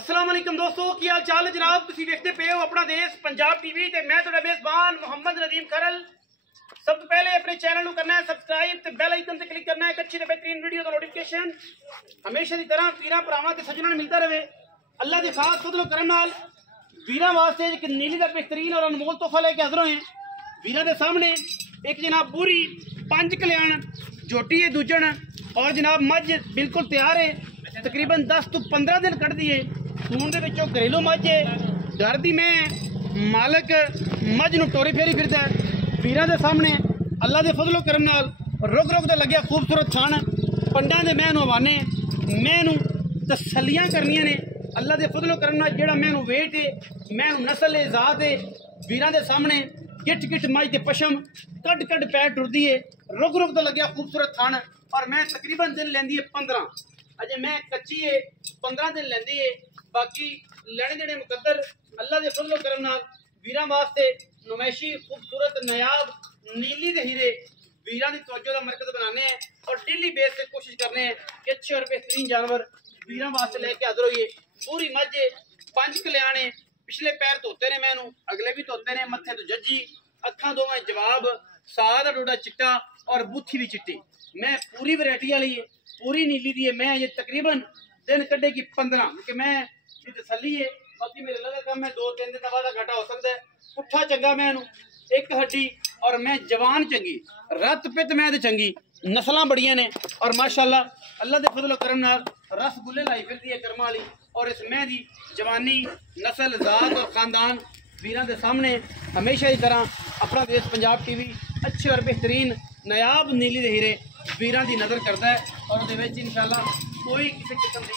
अस्सलाम वालेकुम दोस्तों, की हाल चाल है जनाब। तुसी देखते पे हो अपना देश पंजाब टीवी ते मैं तुहाडा मेज़बान मोहम्मद नदीम खरल। सब तो पहले अपने चैनल को करना है सब्सक्राइब ते बेल आइकन ते क्लिक करना है एक अच्छी ते बेहतरीन वीडियो का नोटिफिकेशन हमेशा की तरह पीरा भरावां ते सज्जनां मिलता रहे। अल्लाह के खास फजल करम नाल वीरां वास्ते एक नीली का बेहतरीन और अनमोल तोहफा लेके हाज़र होए। वीरां दे सामने एक जनाब पूरी 5 कल्याण झोटी है दूजन और जनाब मझ बिल्कुल तैयार है। तकरीबन 10 तो 15 दिन कट दिए। खून दे विचों घरेलू मझ है। घर दी मैं मालक मझ नूं टोरी फेरी फिरदा है। वीरां दे सामने अल्लाह दे फजलो करम नाल रुक रुक ते लग्या खूबसूरत छाण पंडां दे मैं नूं हवाने मैं नूं तसल्लियां करनियां ने। अल्लाह दे फजलो करम नाल जेड़ा मैं नूं वेट है मैं नूं नस्ल है ज़ात है। वीरां दे सामने गिट गिट मझ ते पशम कट कट पैर टुरदी है। रुक रुक ते लग्या खूबसूरत थान और मैं तकरीबन दिन लैंदी है 15। अजे मैं कच्ची है 15 दिन लैंदी है। बाकी लैने देने मुकद्दर अल्लाह दे फजलो करम नाल वीरां वास्ते नुमैशी खूबसूरत नायाब नीली दे हीरे वीरां दी तवज्जो दा मरकज बनाने हैं और डेली बेस पे कोशिश करने हैं कि अच्छे और बेहतरीन जानवर वीरां वास्ते लेके हाज़र होइए। पूरी मझ 5 कल्याण पिछले पैर धोते ने मैनू अगले भी धोते ने मत्थे तो जज्जी अखा दोवें जवाब साह दा डोडा चिट्टा और बूथी भी चिट्टी। मैं पूरी वैरायटी वाली है पूरी नीली दी है। मैं ये तकरीबन दिन कड्ढेगी 15 क्योंकि मैं तसल्ली है। बाकी मेरे लगा कम है 2-3 दिन का वादा घाटा हो सकता है। पुट्ठा चंगा मैनू एक हड्डी और मैं जवान चंगी रत पित मैं चंगी नस्लां बड़ियां ने और माशाअल्लाह अल्लाह दे फजलो करम नाल रसगुल्ले लाई फिरदी है कर्मा वाली। और इस मैं दी जवानी नस्ल ज़ात और ख़ानदान वीरां दे सामने हमेशा की तरह अपना देश पंजाब टीवी अच्छे और बेहतरीन नायाब नीली दे हीरे वीरां दी नज़र करता है और उहदे विच इंशाअल्लाह कोई किसी किस्म की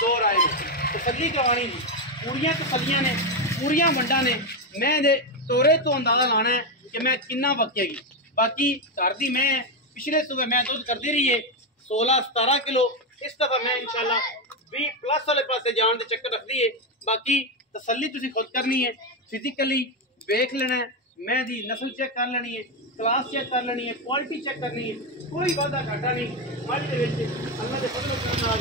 दो राय नहीं तसल्ली करवानी नहीं। पूरियां तसल्लियां ने पूरियां वंडां ने मैं दे तोरे तो अंदाजा लाना है कि मैं किन्ना वक्केगी। बाकी घर दी मैं पिछले सुबह मैं दुध करती रही है 16-17 किलो। इस दफा मैं इंशाल्लाह 20+ वाले पासे जान दे चक्कर रखती है। बाकी तसल्ली तुसी खुद करनी है फिजिकली वेख लेना है मैं दी नस्ल चेक कर लेनी है क्लास चेक कर लेनी है क्वालिटी चेक करनी है। कोई वादा घाटा नहीं मझ दे विच अल्लाह दे फजल करम नाल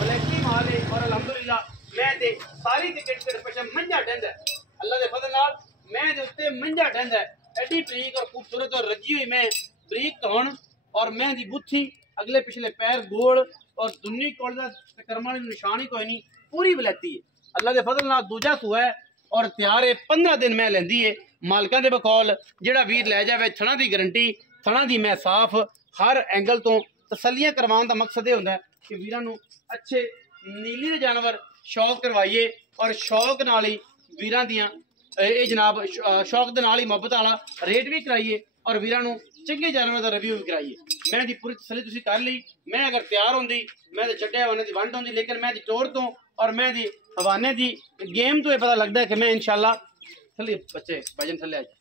वलैती माल है और अलहमदुलिल्लाह मैं दे सारी टिकट ते पछा मंझा डंदा अल्लाह दे फजल नाल मैं दे उत्ते मंझा डंदा एडी बरीक और खूबसूरत और रजी हुई मैं बरीक धौन और मैं दी बुत्थी अगले पिछले पैर गोल और दुन्नी कोल दा कर्मा दी निशान ही कोई नहीं पूरी वलैती है। अल्लाह दे फजल नाल दूजा सूआ है और तैयार है 15 दिन मैं लैंदी है मालकां दे बकौल जेड़ा वीर लै जावे थणा दी गारंटी थणा दी मैं साफ हर एंगल तो तसल्लियां करवाने का मकसद यह होंदा है कि वीरां नूं अच्छे नीली दे जानवर शौक करवाइए और शौक नाल ही वीरां दियां ये जनाब शौक दे नाल ही मुहब्बत वाला रेट भी कराइए और वीरां नूं चंगे जानवर का रिव्यू भी कराइए। मैं दी पूरी तसल्ली तुसीं कर ली। मैं अगर तैयार होंदी मैं तो छड्डे हवाने दी वंड होंदी लेकिन मैं दी टोर तो और मैं दी हवाने दी गेम तो ये पता लगता है कि मैं इंशाल्लाह थल्ले बच्चे वजन थल्ले आ जाए।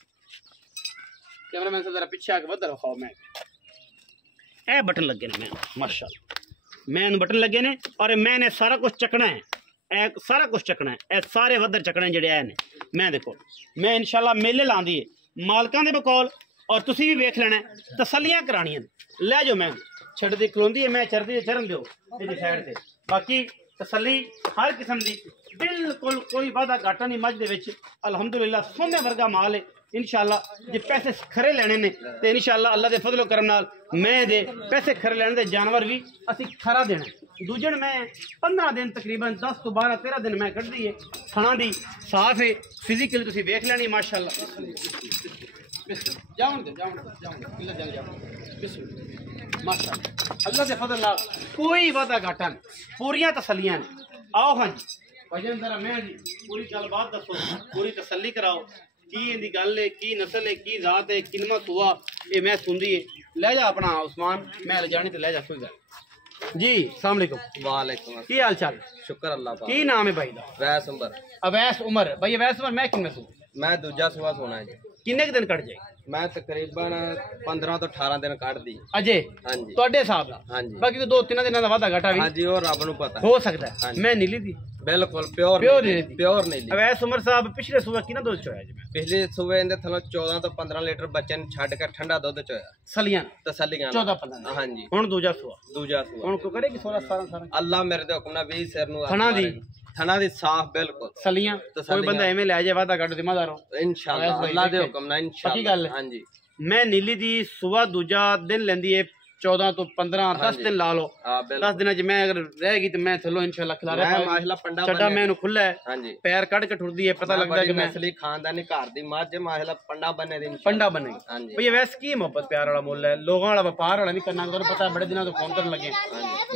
कैमरामैन से जरा पीछे आके वध रखो। मैं ए बटन लगे ने मैं माशाअल्लाह मैं बटन लगे ने और मैंने सारा कुछ चकना है ए सारा कुछ चकना है ए सारे वधर चकने जेडे आए ने मैं देखो मैं इंशाल्लाह मेले लांदी है मालकां दे बकौल और तुसी भी वेख लेना तसल्लियां करानियां लै जाओ। मैं छड़दी खलोंदी है मैं चरदी चरन दो इहदी साइड से। बाकी तसल्ली हर किस्म की बिल्कुल कोई वादा घाटा नहीं मझ दे विच अलहमदुलिल्लाह सोने वर्गा माल है। इंशाल्लाह जे पैसे खरे लेने ने तो इंशाल्लाह अल्लाह दे फजलो करम नाल मैं दे पैसे खरे लेने दे जानवर भी असी खरा देना। दूजन मैं 15 दिन तकरीबन 10 तो 12-13 दिन मैं कढ़दी है खाना दी साफ है फिजिकल तुसी वेख लेनी माशाअल्लाह। माशाअल्लाह अल्लाह दे फजल नाल कोई वादा घाटा नहीं पूरियां तसल्लियां ने। आओ हाँ जी वजन जरा मैं जी पूरी गलबात दसो पूरी तसल्ली कराओ की इहदी गल है की नस्ल है की जात है किनमा सूआ ये मैं सुनदी है। लै जा अपना उस्मान मैं ले जानी तो लै जा कोई गल जी। अस्सलाम वालेकुम। वालेकुम की हाल चाल शुक्र अल्लाह पाक। की नाम है भाई दा? अवैस उमर। अवैस उमर भाई अवैस उमर मैं किन्ने सू मैं दूजा सुबह सोना है जी। किन्ने दिन कट जाए? मैं तकरीबन 15 तो 18 दिन कट दी। अजे हाँ जी ਤੁਹਾਡੇ ਹਿਸਾਬ ਨਾਲ हाँ जी ਬਾਕੀ ਤਾਂ 2-3 ਦਿਨਾਂ ਦਾ ਵਾਧਾ ਘਾਟਾ ਵੀ हाँ जी और रब ਨੂੰ पता ਹੋ ਸਕਦਾ हाँ ਹੈ। जी। मैं नीली दी बिल्कुल प्योर प्योर नहीं दी। प्योर नहीं ली। अवैस उमर साहब पिछले सुबह किना दुध चोया जी? मैं पिछले सुबह इनके थलों 14 तो 15 लीटर बच्चे ने छड़ के ठंडा दुध चोया सलियां तसल्लियां 14-15 हाँ जी ਹੁਣ ਦੂਜਾ ਸੁਆ दूजा सुबह ਹੁਣ ਕੋ ਕਰੇ ਕਿ 16-17 ਸਾਰਾ अल्लाह मेरे दे हुक्म ना 20 सिर नु थणा दी थना दी साफ बिल्कुल सलियां कोई बंदा एवें ले जाए वादा काटो जिम्मेदार हो इंशाल्लाह अल्लाह दे हुक्म नाल पक्की गल इंशाल्लाह। है। हां जी मैं नीली दी सुबह दूजा दिन लेंदी है 14 तो 15 10 दिन ला लो। हां 10 बिल्कुल दिन च मैं अगर रहेगी तो मैं थलो इंशाल्लाह खिला मैं रहा माशाल्लाह पंडा चड्डा मैनू खुला है हां जी पैर कट के ठुरदी है पता लगदा है कि मैं असली खानदानी घर दी मझ माशाल्लाह पंडा बने दी पंडा बनेगी। हां जी भैया वैसे की मोहब्बत प्यार वाला मुल है लोगों वाला व्यापार वाला नहीं करना तुहानू पता है बड़े दिनों तो फोन करने लगे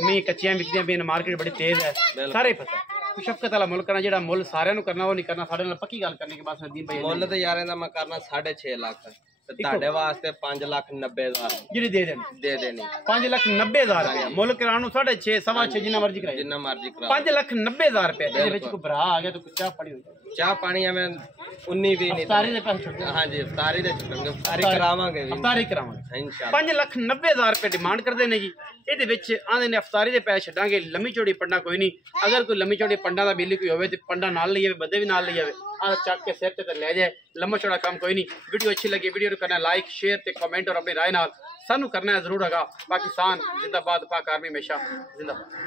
मैं कच्चियां बिकदियां भी मार्केट बड़ी तेज है सारे पता है शफकत वाला मुल करना जेड़ा मुल सारे नु करना वो नहीं करना साडे नाल पक्की गल करने के बाद नदीम भाई मुੱਲ ਤੇ ਯਾਰ ਇਹਦਾ ਮੈਂ ਕਰਨਾ 6.5 ਲੱਖ ਤੇ ਤੁਹਾਡੇ ਵਾਸਤੇ 5,90,000 ਜਿਹੜੀ ਦੇ ਦੇਣ ਦੇ ਦੇਣੀ 5,90,000 रुपया मुल कराणू 6.5 6.5 जिन्ना मर्जी कराई ਜਿੰਨਾ ਮਰਜ਼ੀ ਕਰਾ 5,90,000 रुपया ਜਿਹਦੇ ਵਿੱਚ ਕੋਈ ਭਰਾ ਆ ਗਿਆ ਤਾਂ ਚਾਹ ਪਾਣੀ ਹੁੰਦਾ ਚਾਹ ਪਾਣੀ ਐਵੇਂ 19 20 ਨਹੀਂ ਸਾਰੇ ਦੇ ਪੈਸੇ ਛੱਡ ਹਾਂਜੀ ਇਫਤਾਰੀ ਦੇ ਚੁੱਕਾਂਗੇ ਇਫਤਾਰੀ ਕਰਾਵਾਂਗੇ ਵੀ ਅਫਤਾਰੀ ਕਰਾਵਾਂਗੇ ਇਨਸ਼ਾਅੱਲਾ 5,90,000 रुपये डिमांड करते ने जी। ਇਹਦੇ ਵਿੱਚ ਆਂਦੇ ਨੇ ਅਫਤਾਰੀ ਦੇ ਪੈਸੇ ਛੱਡਾਂਗੇ ਲੰਮੀ ਚੌੜੀ ਪੰਡਾ ਕੋਈ ਨਹੀਂ ਅਗਰ ਕੋਈ ਲੰਮੀ ਚੌੜੀ ਪੰਡਾ ਦਾ ਬਿੱਲੀ ਕੋਈ ਹੋਵੇ ਤੇ ਪੰਡਾ ਨਾਲ ਲਈ ਜਾਵੇ ਬੱਦੇ ਵੀ ਨਾਲ ਲਈ ਜਾਵੇ ਆ ਚੱਕ ਕੇ ਸਿਰ ਤੇ ਲੈ ਜਾਏ ਲੰਮਾ ਚੌੜਾ ਕੰਮ ਕੋਈ ਨਹੀਂ। ਵੀਡੀਓ ਅੱਛੀ ਲੱਗੀ ਵੀਡੀਓ ਨੂੰ ਕਰਨਾ ਲਾਈਕ ਸ਼ੇਅਰ ਤੇ ਕਮੈਂਟ ਔਰ ਆਪਣੀ ਰਾਏ ਨਾਲ ਸਾਨੂੰ ਕਰਨਾ ਜ਼ਰੂਰ ਹੈਗਾ। ਪਾਕਿस्तान जिंदाबाद पाक आर्मी हमेशा जिंदाबाद।